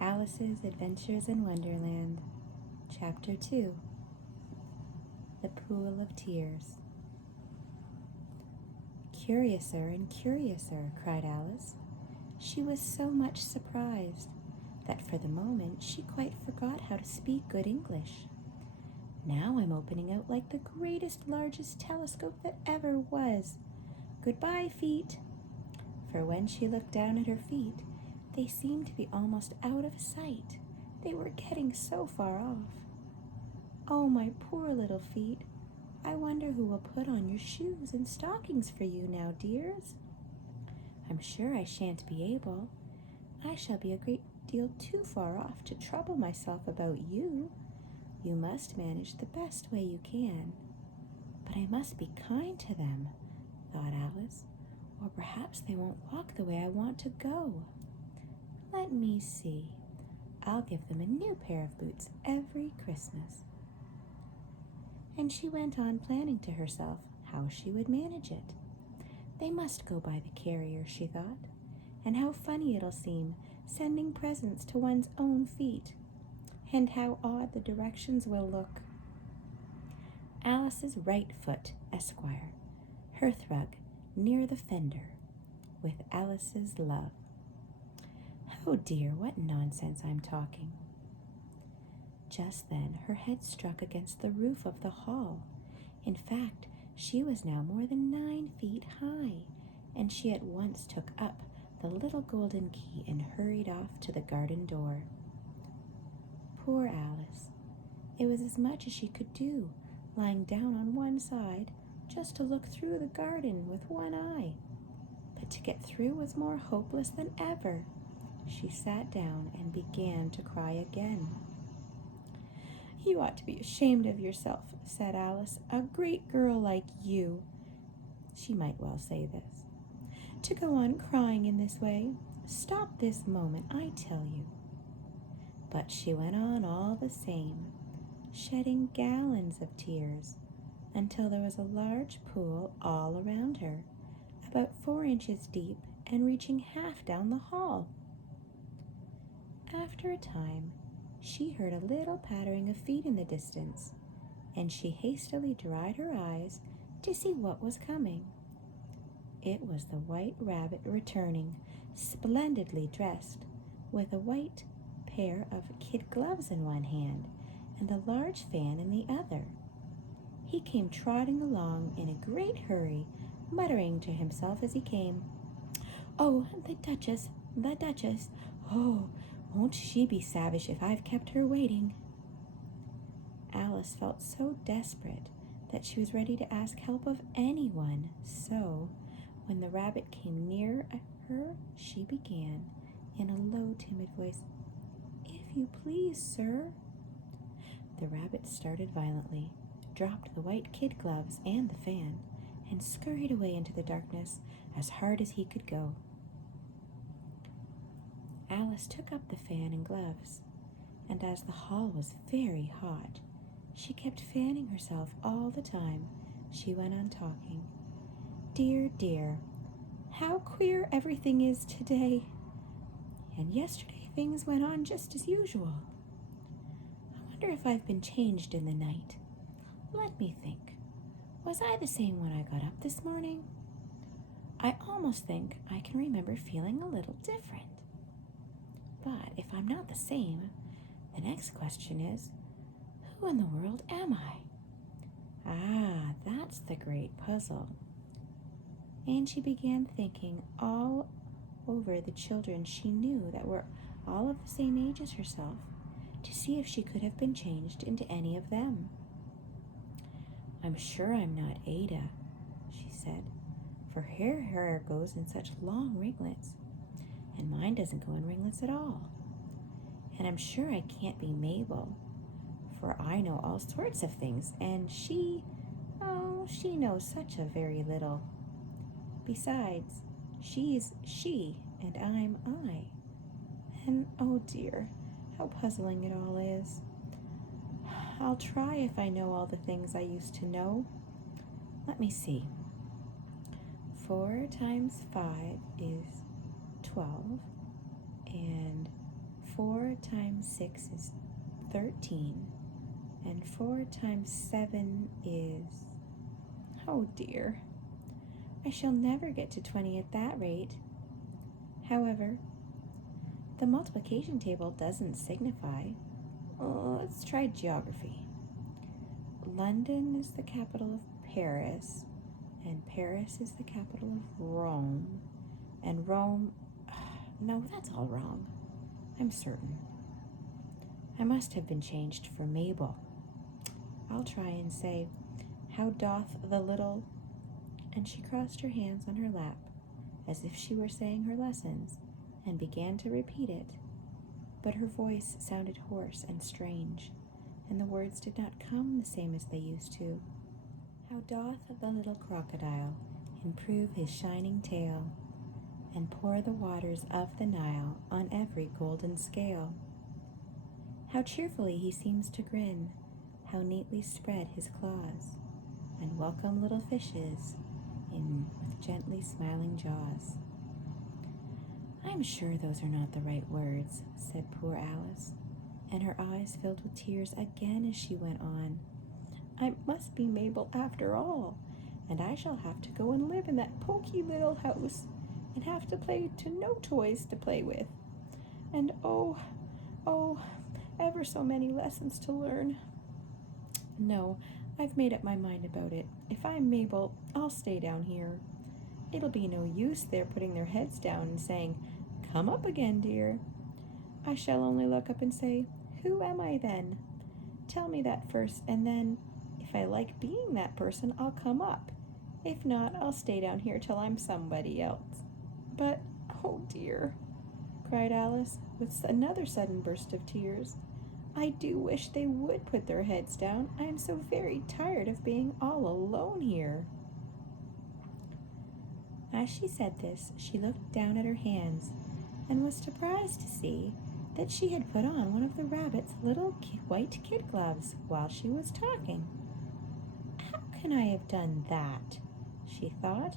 Alice's Adventures in Wonderland, Chapter 2, The Pool of Tears. "Curiouser and curiouser," cried Alice. She was so much surprised that for the moment she quite forgot how to speak good English. "Now I'm opening out like the greatest, largest telescope that ever was. Goodbye, feet." For when she looked down at her feet, they seemed to be almost out of sight. They were getting so far off. "Oh, my poor little feet. I wonder who will put on your shoes and stockings for you now, dears." "I'm sure I shan't be able. I shall be a great deal too far off to trouble myself about you. You must manage the best way you can." "But I must be kind to them," thought Alice, "or perhaps they won't walk the way I want to go. Let me see. I'll give them a new pair of boots every Christmas." And she went on planning to herself how she would manage it. They must go by the carrier, she thought, and how funny it'll seem sending presents to one's own feet, and how odd the directions will look. Alice's right foot, Esquire, hearthrug, near the fender, with Alice's love. Oh dear, what nonsense I'm talking. Just then her head struck against the roof of the hall. In fact, she was now more than 9 feet high, and she at once took up the little golden key and hurried off to the garden door. Poor Alice! It was as much as she could do, lying down on one side, just to look through the garden with one eye. But to get through was more hopeless than ever. She sat down and began to cry again. "You ought to be ashamed of yourself," said Alice. "A great girl like you," she might well say this, "to go on crying in this way. Stop this moment, I tell you." But she went on all the same, shedding gallons of tears, until there was a large pool all around her, about 4 inches deep and reaching half down the hall. After a time, she heard a little pattering of feet in the distance, and she hastily dried her eyes to see what was coming. It was the White Rabbit returning, splendidly dressed, with a white pair of kid gloves in one hand and a large fan in the other. He came trotting along in a great hurry, muttering to himself as he came, "Oh, the Duchess, the Duchess! Oh, won't she be savage if I've kept her waiting?" Alice felt so desperate that she was ready to ask help of anyone, so when the rabbit came near her, she began, in a low, timid voice, "If you please, sir." The rabbit started violently, dropped the white kid gloves and the fan, and scurried away into the darkness as hard as he could go. Alice took up the fan and gloves, and as the hall was very hot, she kept fanning herself all the time she went on talking. "Dear, dear, how queer everything is today. And yesterday things went on just as usual. I wonder if I've been changed in the night. Let me think. Was I the same when I got up this morning? I almost think I can remember feeling a little different. But if I'm not the same, the next question is, who in the world am I? Ah, that's the great puzzle." And she began thinking all over the children she knew that were all of the same age as herself, to see if she could have been changed into any of them. "I'm sure I'm not Ada," she said, "for her hair goes in such long ringlets, and mine doesn't go in ringlets at all. And I'm sure I can't be Mabel, for I know all sorts of things, and she knows such a very little. Besides, she's she, and I'm I. And oh dear, how puzzling it all is. I'll try if I know all the things I used to know. Let me see. 4 times 5 is 12, and 4 times 6 is 13, and 4 times 7 is... Oh dear, I shall never get to 20 at that rate. However, the multiplication table doesn't signify. Let's try geography. London is the capital of Paris, and Paris is the capital of Rome, and Rome... No, that's all wrong. I'm certain. I must have been changed for Mabel. I'll try and say, how doth the little... And she crossed her hands on her lap, as if she were saying her lessons, and began to repeat it. But her voice sounded hoarse and strange, and the words did not come the same as they used to. How doth the little crocodile improve his shining tail, and pour the waters of the Nile on every golden scale? How cheerfully he seems to grin, how neatly spread his claws, and welcome little fishes in with gently smiling jaws. I'm sure those are not the right words, said poor Alice, and her eyes filled with tears again as she went on. I must be Mabel after all, and I shall have to go and live in that poky little house, and have to play to no toys to play with, and oh, ever so many lessons to learn. No, I've made up my mind about it. If I'm Mabel, I'll stay down here. It'll be no use their putting their heads down and saying, "Come up again, dear." I shall only look up and say, "Who am I then? Tell me that first, and then, if I like being that person, I'll come up. If not, I'll stay down here till I'm somebody else." But, oh dear, cried Alice, with another sudden burst of tears, I do wish they would put their heads down. I am so very tired of being all alone here. As she said this, she looked down at her hands and was surprised to see that she had put on one of the rabbit's little white kid gloves while she was talking. How can I have done that? She thought.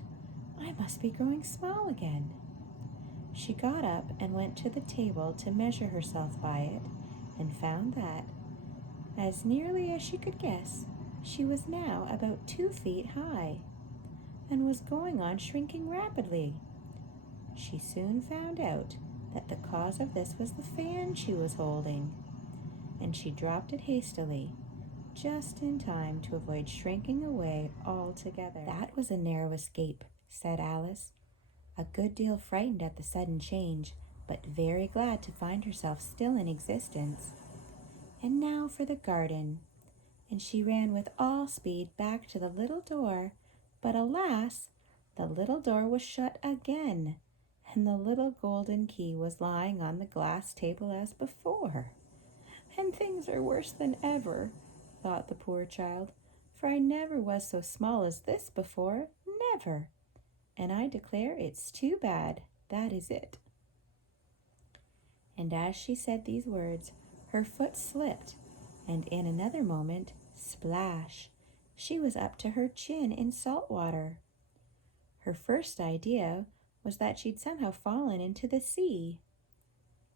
I must be growing small again. She got up and went to the table to measure herself by it, and found that, as nearly as she could guess, she was now about 2 feet high, and was going on shrinking rapidly. She soon found out that the cause of this was the fan she was holding, and she dropped it hastily, just in time to avoid shrinking away altogether. That was a narrow escape, said Alice, a good deal frightened at the sudden change, but very glad to find herself still in existence. And now for the garden. And she ran with all speed back to the little door, but alas, the little door was shut again, and the little golden key was lying on the glass table as before. And things are worse than ever, thought the poor child, for I never was so small as this before, never. And I declare it's too bad, that is it. And as she said these words, her foot slipped, and in another moment, splash, she was up to her chin in salt water. Her first idea was that she'd somehow fallen into the sea.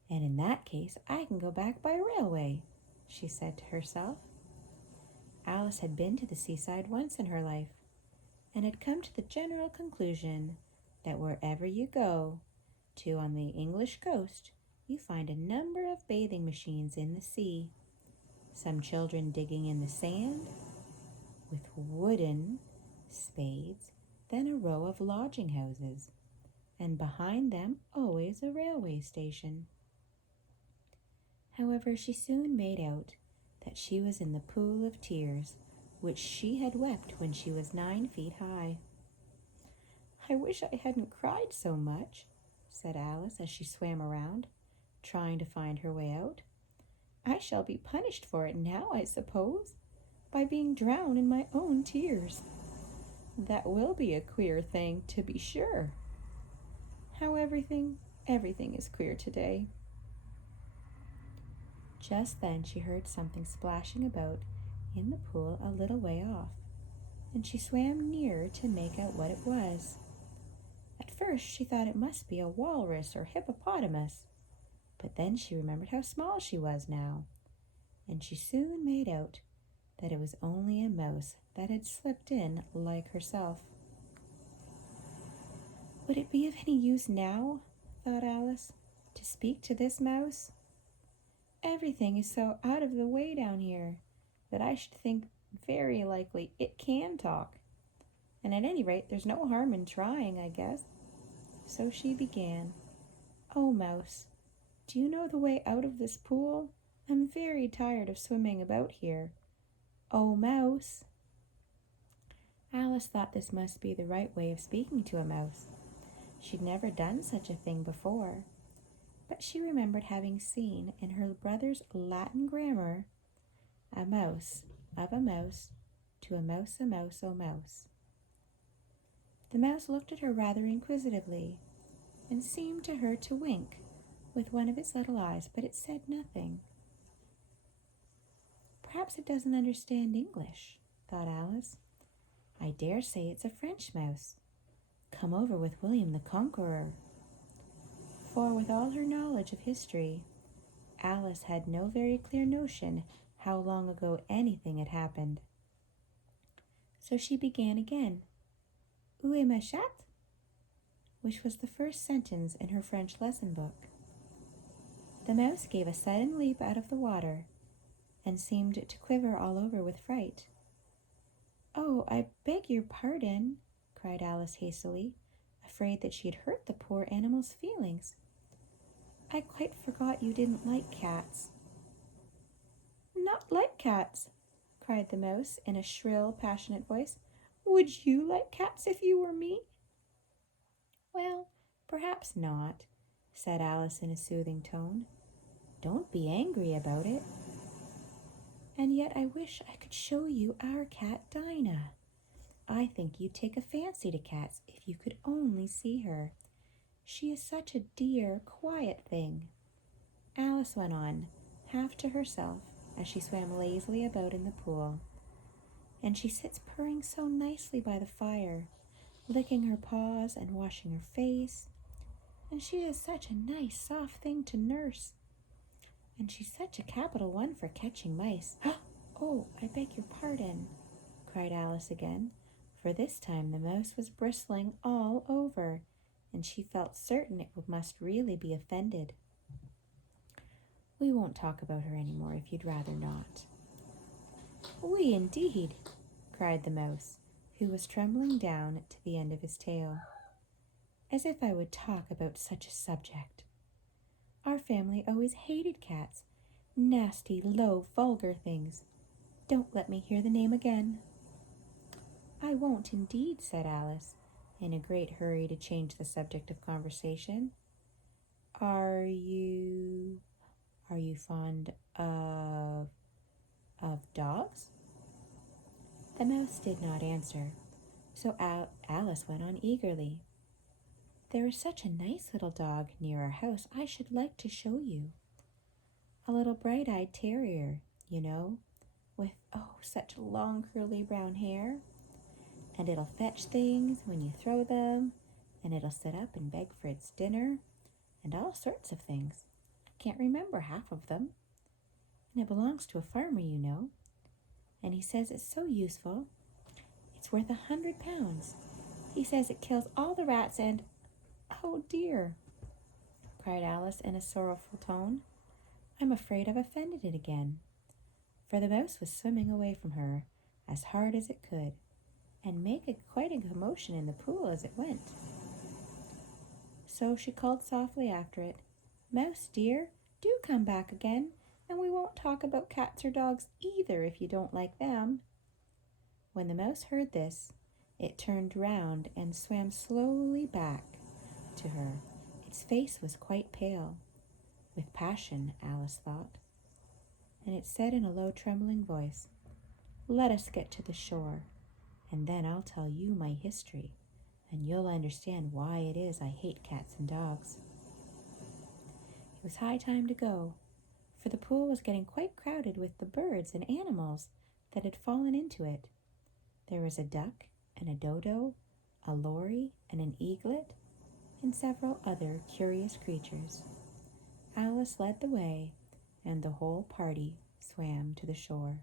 And in that case, I can go back by railway, she said to herself. Alice had been to the seaside once in her life, and had come to the general conclusion that wherever you go to on the English coast, you find a number of bathing machines in the sea, some children digging in the sand with wooden spades, then a row of lodging houses, and behind them always a railway station. However, she soon made out that she was in the pool of tears which she had wept when she was 9 feet high. I wish I hadn't cried so much, said Alice as she swam around, trying to find her way out. I shall be punished for it now, I suppose, by being drowned in my own tears. That will be a queer thing, to be sure. How everything is queer today. Just then she heard something splashing about in the pool a little way off, and she swam nearer to make out what it was. At first she thought it must be a walrus or hippopotamus, But then she remembered how small she was now, and she soon made out that it was only a mouse that had slipped in like herself. Would it be of any use now, thought Alice, to speak to this mouse? Everything is so out of the way down here that I should think very likely it can talk. And at any rate, there's no harm in trying, I guess. So she began. Oh, Mouse, do you know the way out of this pool? I'm very tired of swimming about here. Oh, Mouse. Alice thought this must be the right way of speaking to a mouse. She'd never done such a thing before, but she remembered having seen in her brother's Latin grammar a mouse of a mouse to a mouse, oh mouse. The mouse looked at her rather inquisitively and seemed to her to wink with one of its little eyes, but it said nothing. Perhaps it doesn't understand English, thought Alice. I dare say it's a French mouse, come over with William the Conqueror. For with all her knowledge of history, Alice had no very clear notion how long ago anything had happened. So she began again. Où est ma chatte? Which was the first sentence in her French lesson book. The mouse gave a sudden leap out of the water and seemed to quiver all over with fright. Oh, I beg your pardon, cried Alice hastily, afraid that she had hurt the poor animal's feelings. I quite forgot you didn't like cats. Not like cats, cried the mouse in a shrill, passionate voice. Would you like cats if you were me? Well, perhaps not, said Alice in a soothing tone. Don't be angry about it. And yet I wish I could show you our cat Dinah. I think you'd take a fancy to cats if you could only see her. She is such a dear, quiet thing. Alice went on, half to herself, as she swam lazily about in the pool. And she sits purring so nicely by the fire, licking her paws and washing her face. And she is such a nice, soft thing to nurse. And she's such a capital one for catching mice. Oh, I beg your pardon, cried Alice again, for this time the mouse was bristling all over, and she felt certain it must really be offended. We won't talk about her any more if you'd rather not. We indeed, cried the mouse, who was trembling down to the end of his tail. As if I would talk about such a subject. Our family always hated cats. Nasty, low, vulgar things. Don't let me hear the name again. I won't indeed, said Alice, in a great hurry to change the subject of conversation. Are you fond of dogs? The mouse did not answer, so Alice went on eagerly. There is such a nice little dog near our house I should like to show you. A little bright-eyed terrier, you know, with, such long curly brown hair. And it'll fetch things when you throw them, and it'll sit up and beg for its dinner, and all sorts of things. I can't remember half of them. And it belongs to a farmer, you know, and he says it's so useful. It's worth £100. He says it kills all the rats and... Oh, dear, cried Alice in a sorrowful tone. I'm afraid I've offended it again. For the mouse was swimming away from her as hard as it could, and making quite a commotion in the pool as it went. So she called softly after it, Mouse, dear, do come back again, and we won't talk about cats or dogs either if you don't like them. When the mouse heard this, it turned round and swam slowly back to her. Its face was quite pale, with passion, Alice thought, and it said in a low, trembling voice, Let us get to the shore, and then I'll tell you my history, and you'll understand why it is I hate cats and dogs. It was high time to go, for the pool was getting quite crowded with the birds and animals that had fallen into it. There was a duck and a dodo, a lory and an eaglet, and several other curious creatures. Alice led the way, and the whole party swam to the shore.